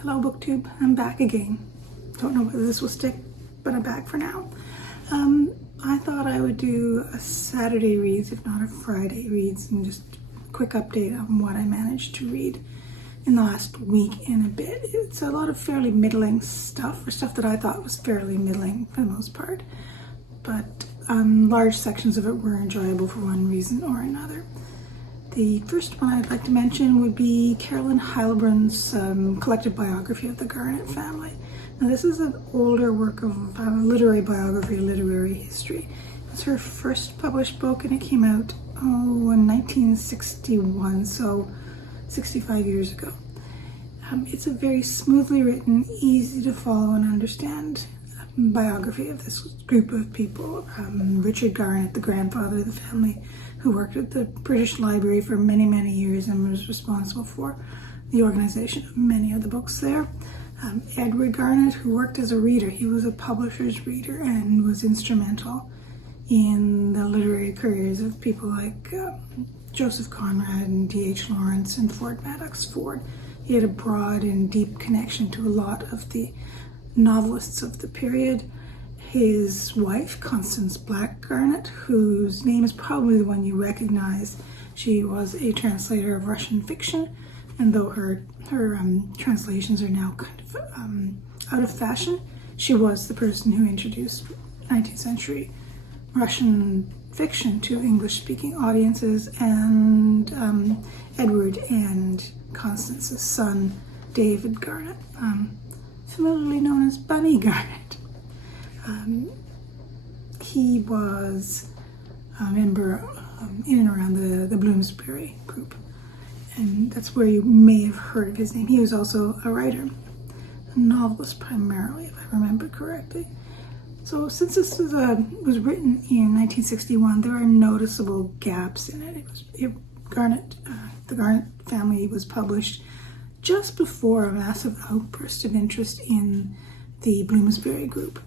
Hello BookTube, I'm back again. Don't know whether this will stick, but I'm back for now. I thought I would do a Saturday reads, if not a Friday reads, and just a quick update on what I managed to read in the last week and a bit. It's a lot of fairly middling stuff, or stuff that I thought was fairly middling for the most part, but large sections of it were enjoyable for one reason or another. The first one I'd like to mention would be Carolyn Heilbrun's collected biography of the Garnett family. Now this is an older work of literary biography, literary history. It's her first published book and it came out in 1961, so 65 years ago. It's a very smoothly written, easy to follow and understand biography of this group of people. Richard Garnett, the grandfather of the family, who worked at the British Library for many, many years and was responsible for the organization of many of the books there. Edward Garnett, who worked as a reader. He was a publisher's reader and was instrumental in the literary careers of people like Joseph Conrad and D.H. Lawrence and Ford Madox Ford. He had a broad and deep connection to a lot of the novelists of the period. His wife, Constance Black Garnett, whose name is probably the one you recognize, she was a translator of Russian fiction, and though her translations are now kind of out of fashion, she was the person who introduced 19th century Russian fiction to English-speaking audiences, and Edward and Constance's son, David Garnett, familiarly known as Bunny Garnett. He was a member in and around the Bloomsbury group, and that's where you may have heard of his name. He was also a writer, a novelist primarily, if I remember correctly. So since this was written in 1961, there are noticeable gaps in it. The Garnett family was published just before a massive outburst of interest in the Bloomsbury group.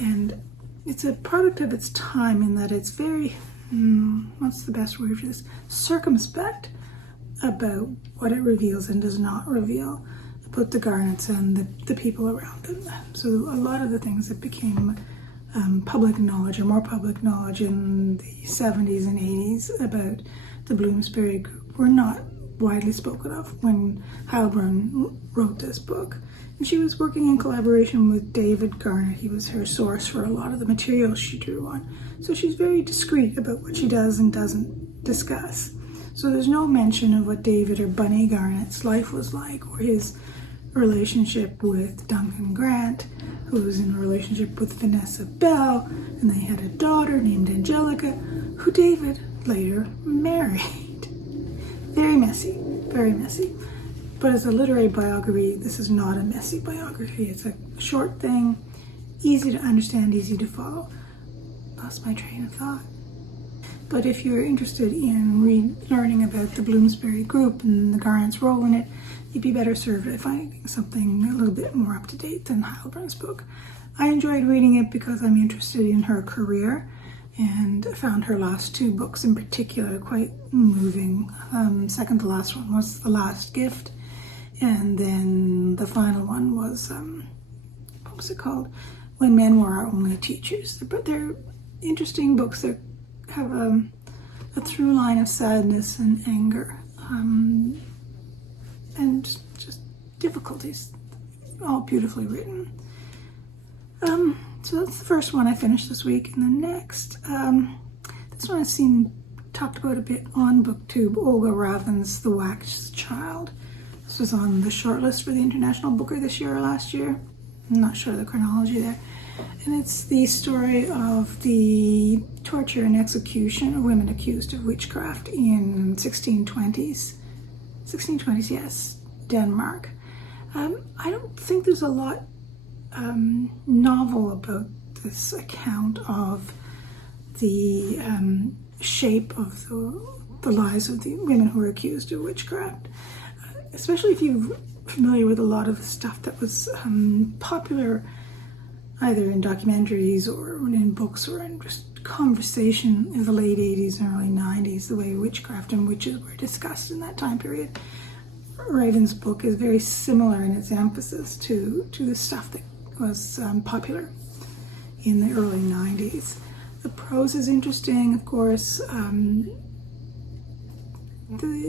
And it's a product of its time in that it's very, what's the best word for this? Circumspect about what it reveals and does not reveal about the Garnets and the people around them. So a lot of the things that became public knowledge or more public knowledge in the 70s and 80s about the Bloomsbury group were not widely spoken of when Heilbrun wrote this book. And she was working in collaboration with David Garnett. He was her source for a lot of the material she drew on. So she's very discreet about what she does and doesn't discuss. So there's no mention of what David or Bunny Garnett's life was like, or his relationship with Duncan Grant, who was in a relationship with Vanessa Bell, and they had a daughter named Angelica, who David later married. Very messy, very messy. But as a literary biography, this is not a messy biography. It's a short thing, easy to understand, easy to follow. Lost my train of thought. But if you're interested in learning about the Bloomsbury group and the Garnett's role in it, you'd be better served by finding something a little bit more up to date than Heilbrun's book. I enjoyed reading it because I'm interested in her career, and found her last two books in particular quite moving. Second to last one was The Last Gift, and then the final one was, what was it called? When Men Were Our Only Teachers. But they're interesting books that have a through line of sadness and anger, and just difficulties, all beautifully written. So that's the first one I finished this week. And the next, this one I've seen talked about a bit on BookTube, Olga Ravn's The Wax Child. This was on the shortlist for the International Booker this year or last year. I'm not sure of the chronology there. And it's the story of the torture and execution of women accused of witchcraft in 1620s. 1620s, yes, Denmark. I don't think there's a lot novel about this account of the shape of the lives of the women who were accused of witchcraft, especially if you're familiar with a lot of the stuff that was popular either in documentaries or in books or in just conversation in the late 80s and early 90s, the way witchcraft and witches were discussed in that time period. Ravn's book is very similar in its emphasis to the stuff that was popular in the early 90s. The prose is interesting, of course.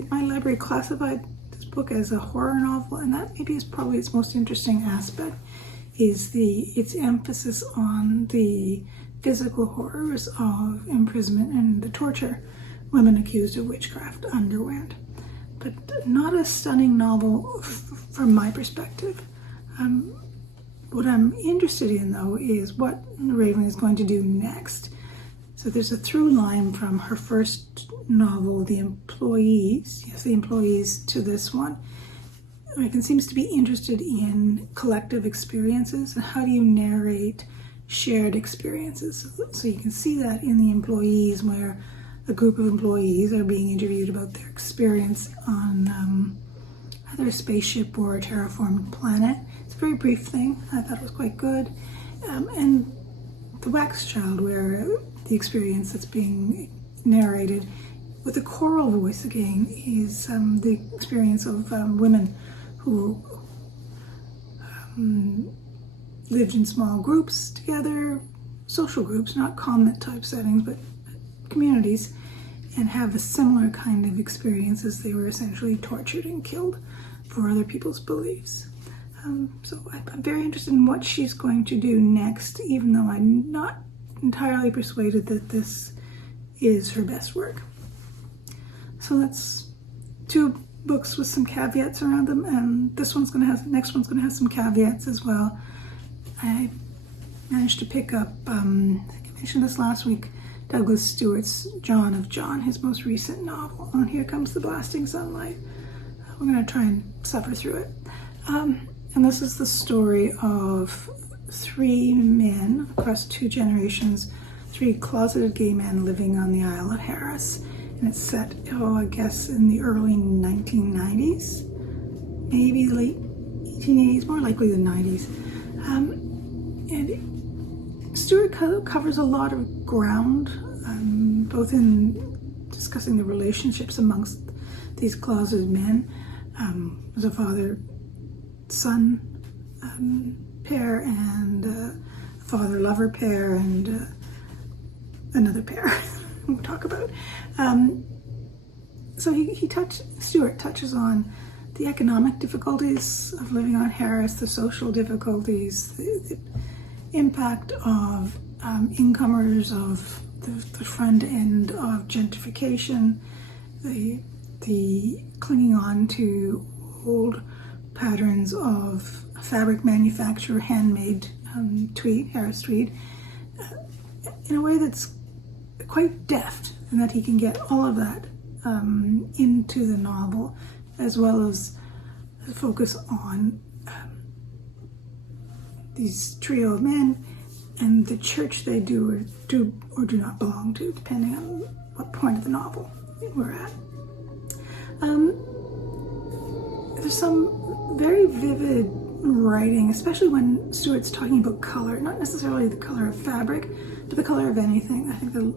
My library classified this book as a horror novel, and that maybe is probably its most interesting aspect, is its emphasis on the physical horrors of imprisonment and the torture women accused of witchcraft underwent. But not a stunning novel from my perspective. What I'm interested in, though, is what Ravn is going to do next. So there's a through line from her first novel, The Employees, to this one. Ravn seems to be interested in collective experiences and how do you narrate shared experiences. So you can see that in The Employees, where a group of employees are being interviewed about their experience on either a spaceship or a terraformed planet. It's a very brief thing. I thought it was quite good. And The Wax Child, where the experience that's being narrated with a choral voice again is the experience of women who lived in small groups together, social groups, not convent type settings, but communities, and have a similar kind of experiences. They were essentially tortured and killed for other people's beliefs. So I'm very interested in what she's going to do next, even though I'm not entirely persuaded that this is her best work. So that's two books with some caveats around them, and next one's going to have some caveats as well. I managed to pick up, I think I mentioned this last week, Douglas Stewart's John of John, his most recent novel. And Here Comes the Blasting Sunlight. We're going to try and suffer through it. And this is the story of three men across two generations, three closeted gay men living on the Isle of Harris. And it's set, I guess, in the early 1990s, maybe late 1880s, more likely the 90s. And Stuart covers a lot of ground, both in discussing the relationships amongst these closeted men. There's a father-son pair and a father-lover pair and another pair we'll talk about. So Stuart touches on the economic difficulties of living on Harris, the social difficulties, the impact of incomers, of the front end of gentrification, the clinging on to old patterns of fabric manufacture, handmade tweed, Harris tweed, in a way that's quite deft, and that he can get all of that into the novel, as well as focus on these trio of men and the church they do or do not belong to, depending on what point of the novel we're at. There's some very vivid writing, especially when Stuart's talking about color, not necessarily the color of fabric, but the color of anything. I think the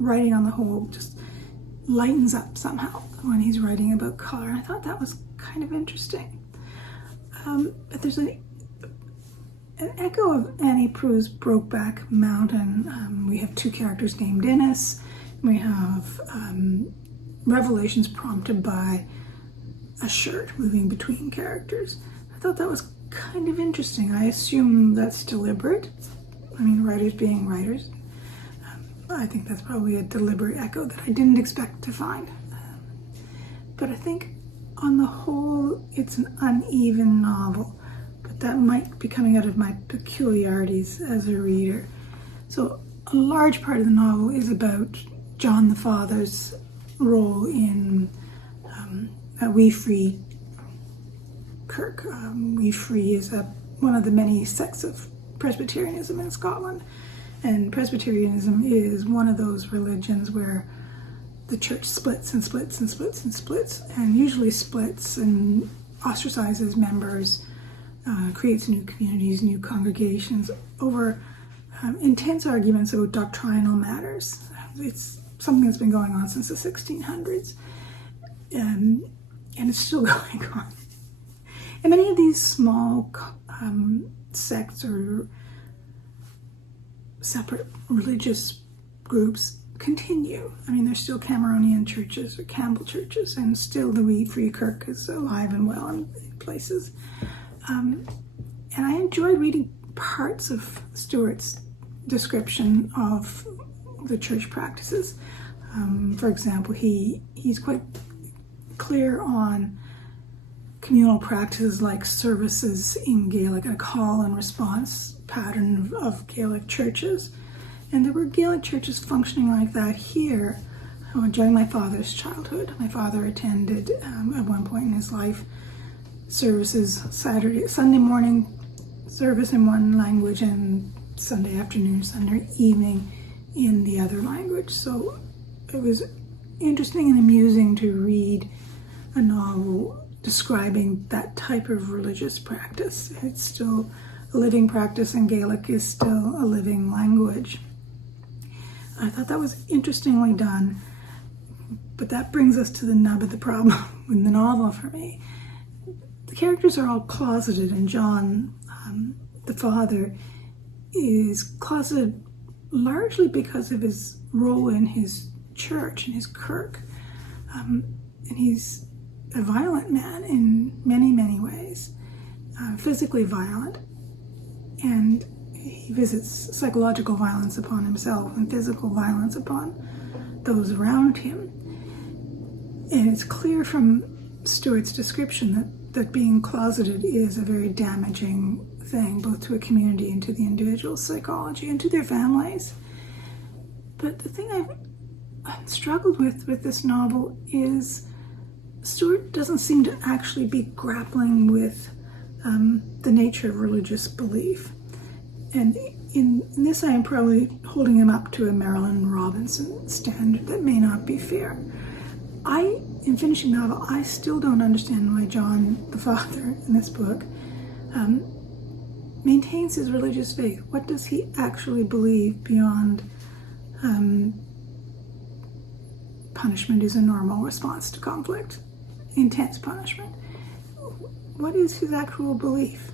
writing on the whole just lightens up somehow when he's writing about color. I thought that was kind of interesting. But there's an echo of Annie Proulx's Brokeback Mountain. We have two characters named Innes. We have revelations prompted by a shirt moving between characters. I thought that was kind of interesting. I assume that's deliberate. I mean, writers being writers. I think that's probably a deliberate echo that I didn't expect to find. But I think on the whole, it's an uneven novel. But that might be coming out of my peculiarities as a reader. So a large part of the novel is about John the Father's role in We Free Kirk. We Free is one of the many sects of Presbyterianism in Scotland. And Presbyterianism is one of those religions where the church splits and splits and splits and splits, and usually splits and ostracizes members, creates new communities, new congregations over intense arguments about doctrinal matters. It's something that's been going on since the 1600s. And and it's still going on. And many of these small sects or separate religious groups continue. I mean, there's still Cameronian churches or Campbell churches, and still the Wee Free Kirk is alive and well in places. And I enjoyed reading parts of Stuart's description of the church practices. For example, he's quite clear on communal practices like services in Gaelic, a call and response pattern of Gaelic churches. And there were Gaelic churches functioning like that here during my father's childhood. My father attended at one point in his life services Sunday morning service in one language and Sunday afternoon, Sunday evening in the other language. So it was interesting and amusing to read a novel describing that type of religious practice. It's still a living practice, and Gaelic is still a living language. I thought that was interestingly done, but that brings us to the nub of the problem with the novel for me. The characters are all closeted, and John, the father, is closeted largely because of his role in his church, in his kirk. And he's a violent man in many, many ways, physically violent, and he visits psychological violence upon himself and physical violence upon those around him. And it's clear from Stuart's description that being closeted is a very damaging thing, both to a community and to the individual's psychology and to their families. But the thing I've struggled with this novel is Stuart doesn't seem to actually be grappling with the nature of religious belief. And in this, I am probably holding him up to a Marilynne Robinson standard that may not be fair. In finishing the novel, I still don't understand why John, the father in this book, maintains his religious faith. What does he actually believe beyond punishment is a normal response to conflict, intense punishment? What is his actual belief?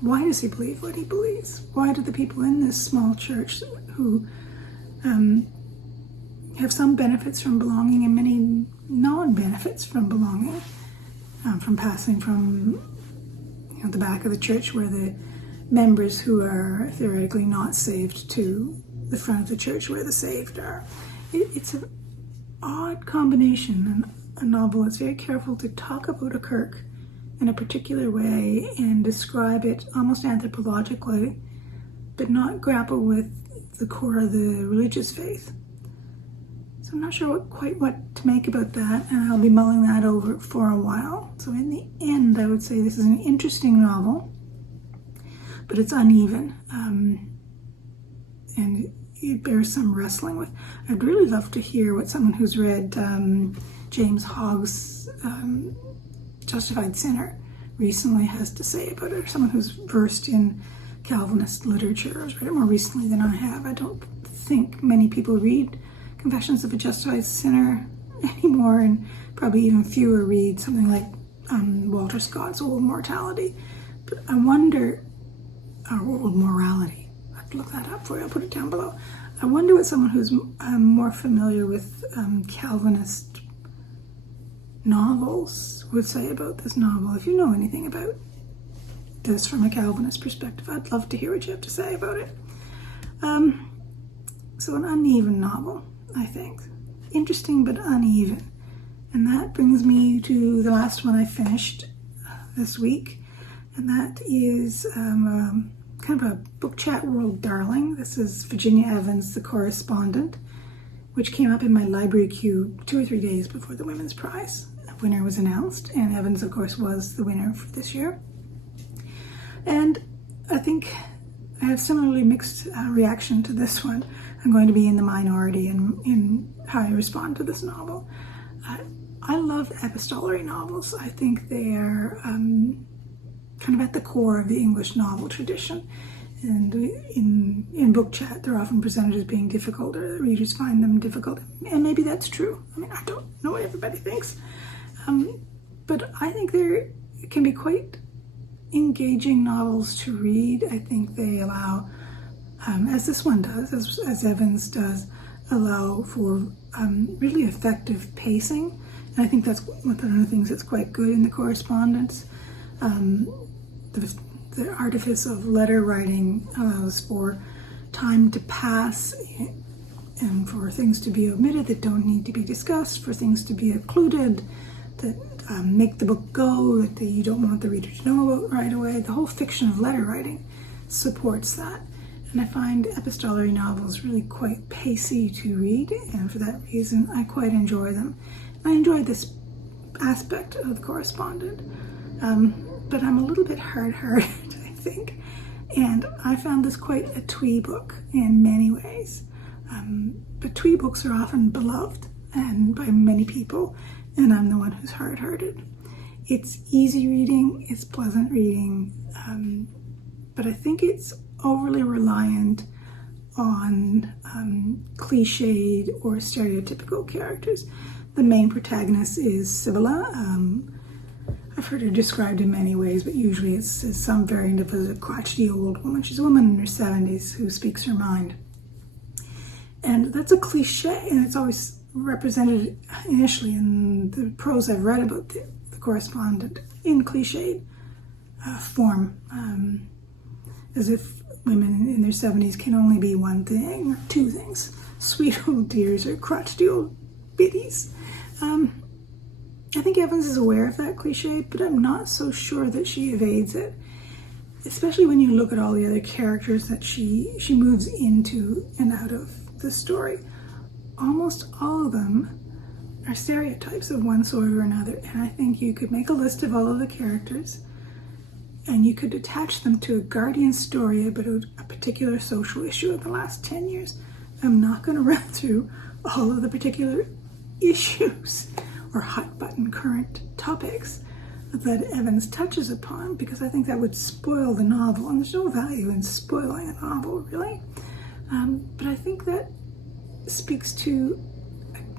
Why does he believe what he believes? Why do the people in this small church who have some benefits from belonging and many non-benefits from belonging, from passing from the back of the church where the members who are theoretically not saved to the front of the church where the saved are. It's an odd combination, and a novel that's very careful to talk about a kirk in a particular way and describe it almost anthropologically, but not grapple with the core of the religious faith. So I'm not sure quite what to make about that, and I'll be mulling that over for a while. So in the end, I would say this is an interesting novel, but it's uneven, and it bears some wrestling with. I'd really love to hear what someone who's read James Hogg's Justified Sinner recently has to say about it, or someone who's versed in Calvinist literature, has read it more recently than I have. I don't think many people read Confessions of a Justified Sinner anymore, and probably even fewer read something like Walter Scott's Old Mortality. But I wonder, or Old Morality, I have to look that up for you, I'll put it down below. I wonder what someone who's more familiar with Calvinist novels would say about this novel. If you know anything about this from a Calvinist perspective, I'd love to hear what you have to say about it. So an uneven novel, I think. Interesting but uneven. And that brings me to the last one I finished this week, and that is kind of a book chat world darling. This is Virginia Evans' The Correspondent, which came up in my library queue 2 or 3 days before the Women's Prize winner was announced, and Evans, of course, was the winner for this year. And I think I have similarly mixed reaction to this one. I'm going to be in the minority in how I respond to this novel. I love epistolary novels. I think they are kind of at the core of the English novel tradition. And in book chat, they're often presented as being difficult, or readers find them difficult. And maybe that's true. I mean, I don't know what everybody thinks. But I think they can be quite engaging novels to read. I think they allow, as this one does, as Evans does, allow for really effective pacing. And I think that's one of the things that's quite good in the correspondence. The artifice of letter writing allows for time to pass and for things to be omitted that don't need to be discussed, for things to be occluded that make the book go, that you don't want the reader to know about right away. The whole fiction of letter writing supports that. And I find epistolary novels really quite pacey to read, and for that reason I quite enjoy them. I enjoy this aspect of the correspondent, but I'm a little bit hard-hearted, I think. And I found this quite a twee book in many ways. But twee books are often beloved and by many people, and I'm the one who's hard-hearted. It's easy reading, it's pleasant reading, but I think it's overly reliant on cliched or stereotypical characters. The main protagonist is Sibylla. I've heard her described in many ways, but usually it's some variant of a crotchety old woman. She's a woman in her 70s who speaks her mind. And that's a cliche, and it's always represented initially in the prose I've read about the correspondent in cliched form, as if women in their 70s can only be one thing or two things: sweet old dears or crotchety old biddies. I think Evans is aware of that cliche, but I'm not so sure that she evades it, especially when you look at all the other characters that she moves into and out of the story. Almost all of them are stereotypes of one sort or another, and I think you could make a list of all of the characters and you could attach them to a Guardian story about a particular social issue of the last 10 years. I'm not going to run through all of the particular issues or hot-button current topics that Evans touches upon, because I think that would spoil the novel, and there's no value in spoiling a novel, really. But I think that speaks to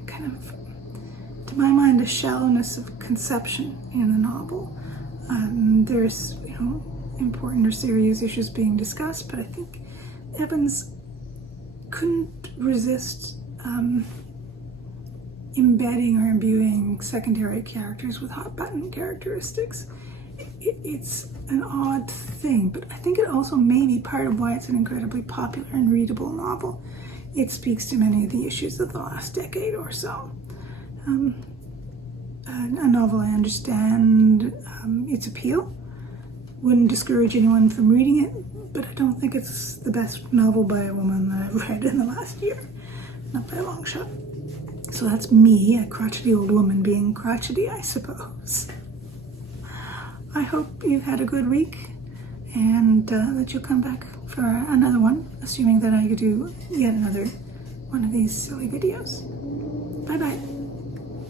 kind of, to my mind, a shallowness of conception in the novel. There's, important or serious issues being discussed, but I think Evans couldn't resist embedding or imbuing secondary characters with hot-button characteristics. It's an odd thing, but I think it also may be part of why it's an incredibly popular and readable novel. It speaks to many of the issues of the last decade or so. A novel I understand its appeal. Wouldn't discourage anyone from reading it, but I don't think it's the best novel by a woman that I've read in the last year. Not by a long shot. So that's me, a crotchety old woman, being crotchety, I suppose. I hope you've had a good week, and that you'll come back for another one, assuming that I could do yet another one of these silly videos. Bye-bye.